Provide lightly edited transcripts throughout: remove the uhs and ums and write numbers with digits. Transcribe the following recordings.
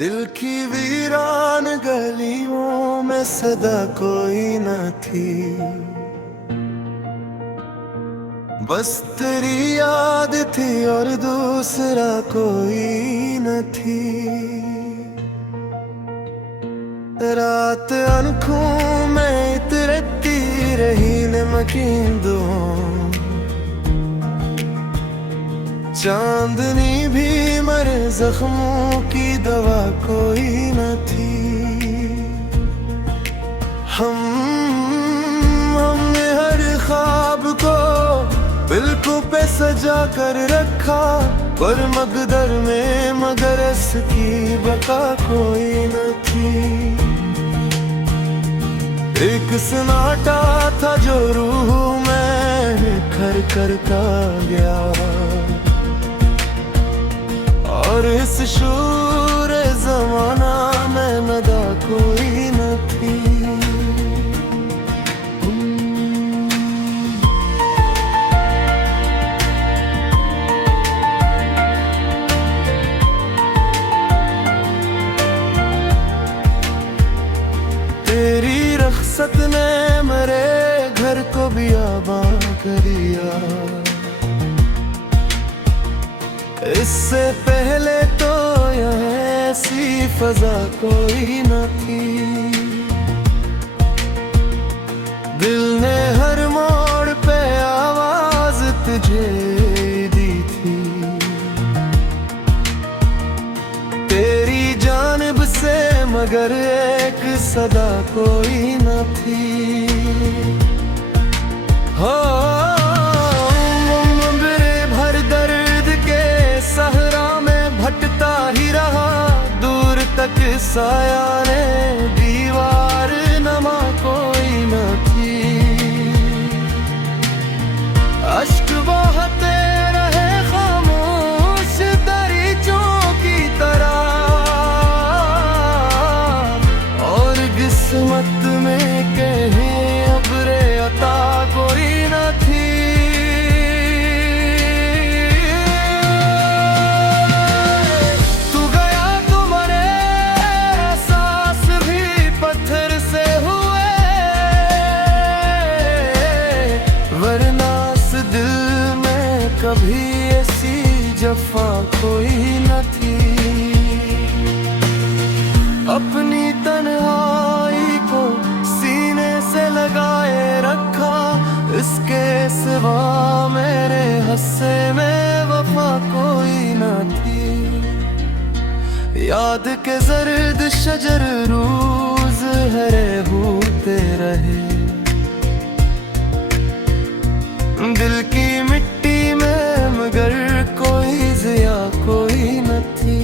दिल की वीरान गलियों में सदा कोई न थी, बस तेरी याद थी और दूसरा कोई न थी। रात आंखों में इतरती रही नमकीन दुआओं, चांदनी भी मरे जख्मों की दवा कोई न थी। हमने हर ख्वाब को बिल्कुल पे सजा कर रखा, पर मकदर में मगर इसकी बका कोई न थी। एक सन्नाटा था जो रूह में खर कर का गया, और इस शूर ज़माना में नदा कोई न थी। तेरी रख्सत ने मेरे घर को बियाबां कर दिया, इससे पहले तो यह ऐसी फजा कोई न थी। दिल ने हर मोड़ पे आवाज तुझे दी थी, तेरी जानिब से मगर एक सदा कोई न थी। हो सहरा में भटता ही रहा, दूर तक साया ने दीवार नमा कोई न थी। अश्क बहते रहे खामोश दरिचों की तरह, और किस्मत में कहीं अब्रे अता कोई न थी। कभी ऐसी जफा कोई न थी। अपनी तन्हाई को सीने से लगाए रखा, इसके सिवा मेरे हस्से में वफा कोई न थी। याद के जर्द शजर रोज हरे होते रहे, दिल की मिट्टी में मगर कोई जिया कोई न थी।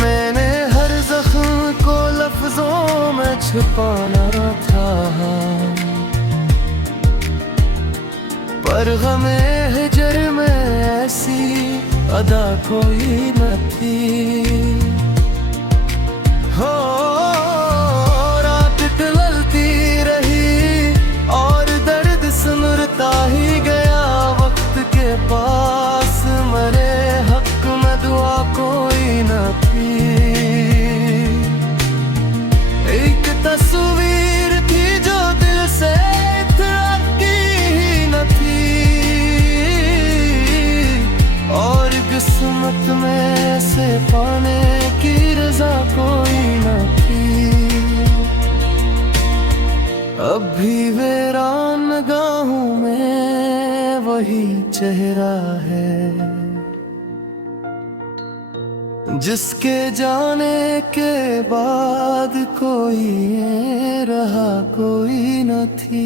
मैंने हर जख्म को लफ्जों में छुपाना था, पर गमे हिजर में ऐसी अदा कोई न थी। हो रात ढलती रही और दर्द सुनता ही गया, वक्त के पास मरे हक में दुआ कोई न थी। एक तस्वीर थी जो दिल से इतराती ही न थी, और किस्मत में से पाने की रजा कोई न थी। अब भी वीरान निगाहों में वही चेहरा है, जिसके जाने के बाद कोई रहा कोई न थी।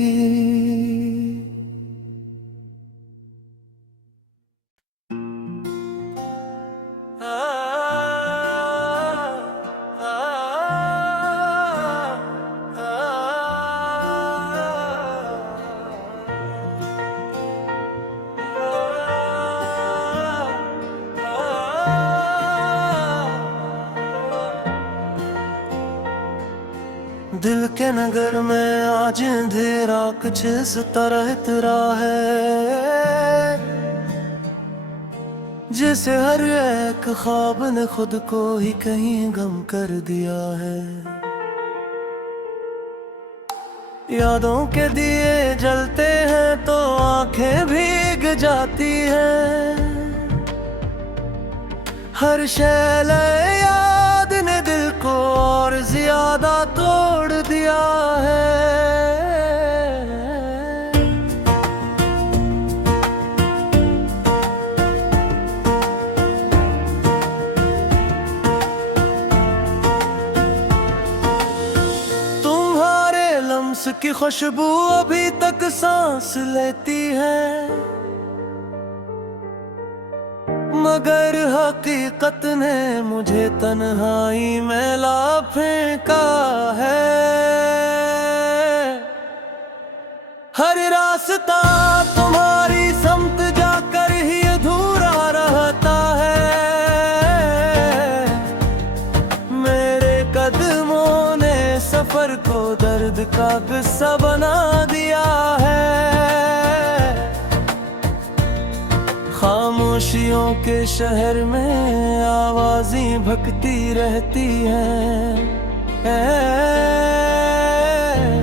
दिल के नगर में आज अंधेरा कुछ इस तरह तेरा है, जैसे हर एक ख्वाब ने खुद को ही कहीं गम कर दिया है। यादों के दिए जलते हैं तो आंखें भीग जाती हैं। हर शैले याद ने दिल को और ज्यादा तोड़ दिया है। की खुशबू अभी तक सांस लेती है, मगर हकीकत ने मुझे तन्हाई में ला फेंका है। हर रास्ता तुम्हारी समत जाकर ही अधूरा रहता है। मेरे कदमों ने सफर को दर्द का किस्सा बना दिया है। खामोशियों के शहर में आवाज़ें भटकती रहती हैं।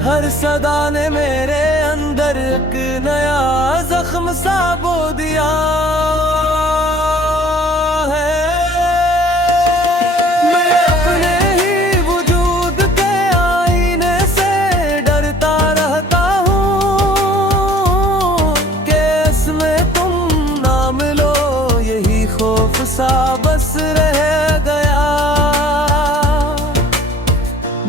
हर सदा ने मेरे अंदर एक नया जख्म सा बो दिया है। मैं अपने ही वजूद के आईने से डरता रहता हूँ कि इसमें तुम ना मिलो, यही खौफ सा बस रह गया।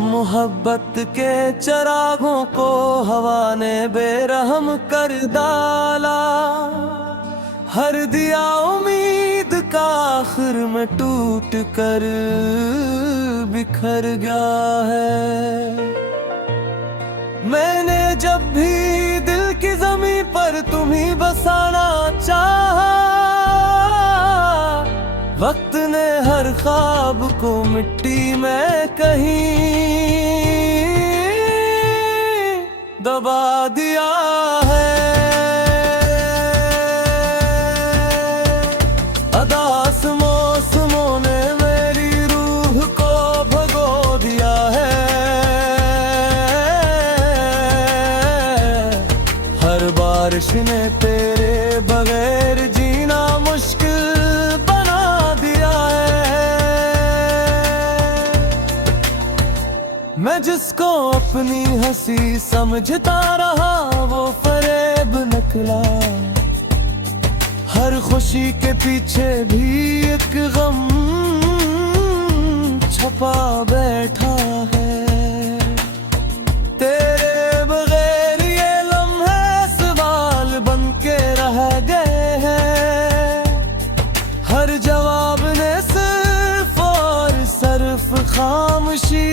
मोहब्बत के चरागों को हवा ने बेरहम कर डाला। हर दिया उम्मीद का आखिर में टूट कर बिखर गया है। मैंने जब भी दिल की ज़मीं पर तुम्हीं बसाना चाहा, वक्त ने हर ख्वाब को मिट्टी में कहीं दबा दिया है। अदास मौसमों ने मेरी रूह को भगो दिया है। हर बारिश ने तेरे बगैर जीना मुश्किल बना दिया है। मैं जिसको अपनी हंसी समझता रहा वो फरेब निकला। हर खुशी के पीछे भी एक गम छपा बैठा है। तेरे बगैर ये लम्हे सवाल बन के रह गए हैं। हर जवाब ने सिर्फ और सिर्फ खामोशी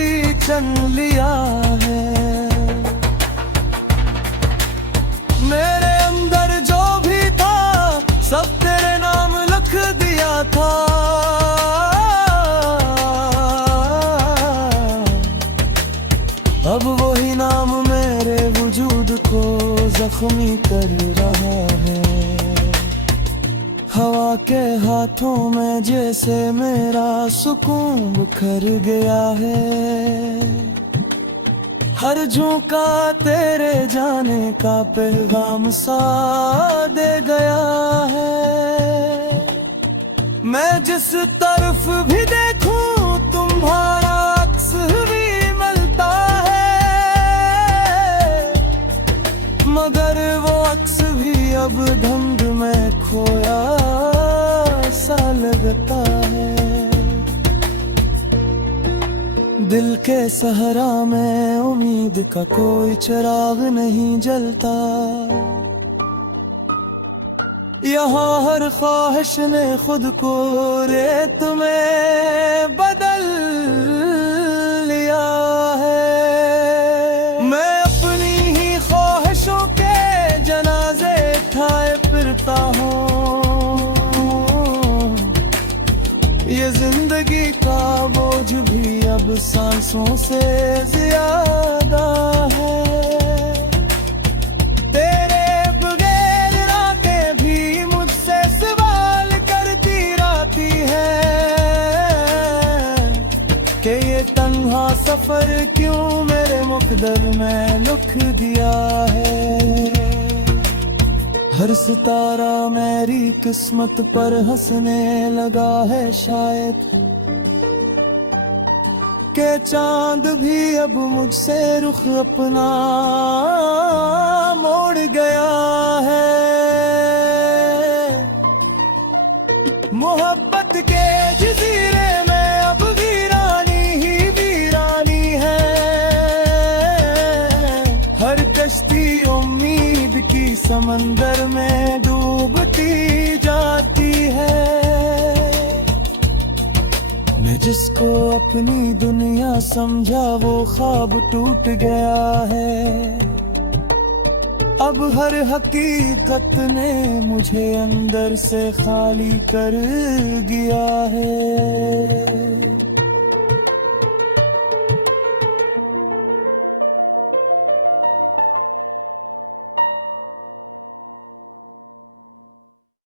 चन लिया है। मेरे अंदर जो भी था सब तेरे नाम लिख दिया था। अब वही नाम मेरे वजूद को जख्मी कर रहा है। हवा के हाथों में जैसे मेरा सुकून बिखर गया है। हर झोंका तेरे जाने का पैगाम सा दे गया है। मैं जिस तरफ भी देखूं तुम्हारा अक्स भी मिलता है, मगर वो अक्स भी अब धुंध में खोया सा लगता है। दिल के सहरा में उम्मीद का कोई चिराग नहीं जलता। यहाँ हर ख्वाहिश ने खुद को रेत में बदल लिया है। मैं अपनी ही ख्वाहिशों के जनाजे उठाए फिरता हूँ। ये जिंदगी का बोझ भी अब सांसों से ज्यादा है। तेरे बगैर रातें भी मुझसे सवाल करती सफर क्यों मेरे मुकद्दर में लिख दिया है। हर सितारा मेरी किस्मत पर हंसने लगा है शायद, के चांद भी अब मुझसे रुख अपना मोड़ गया है। मोहब्बत के जजीरे में अब वीरानी ही वीरानी है। हर कश्ती उम्मीद की समंदर में डूबती जाती है। मैं जिसको अपनी दुनिया समझा वो ख्वाब टूट गया है। अब हर हकीकत ने मुझे अंदर से खाली कर दिया है।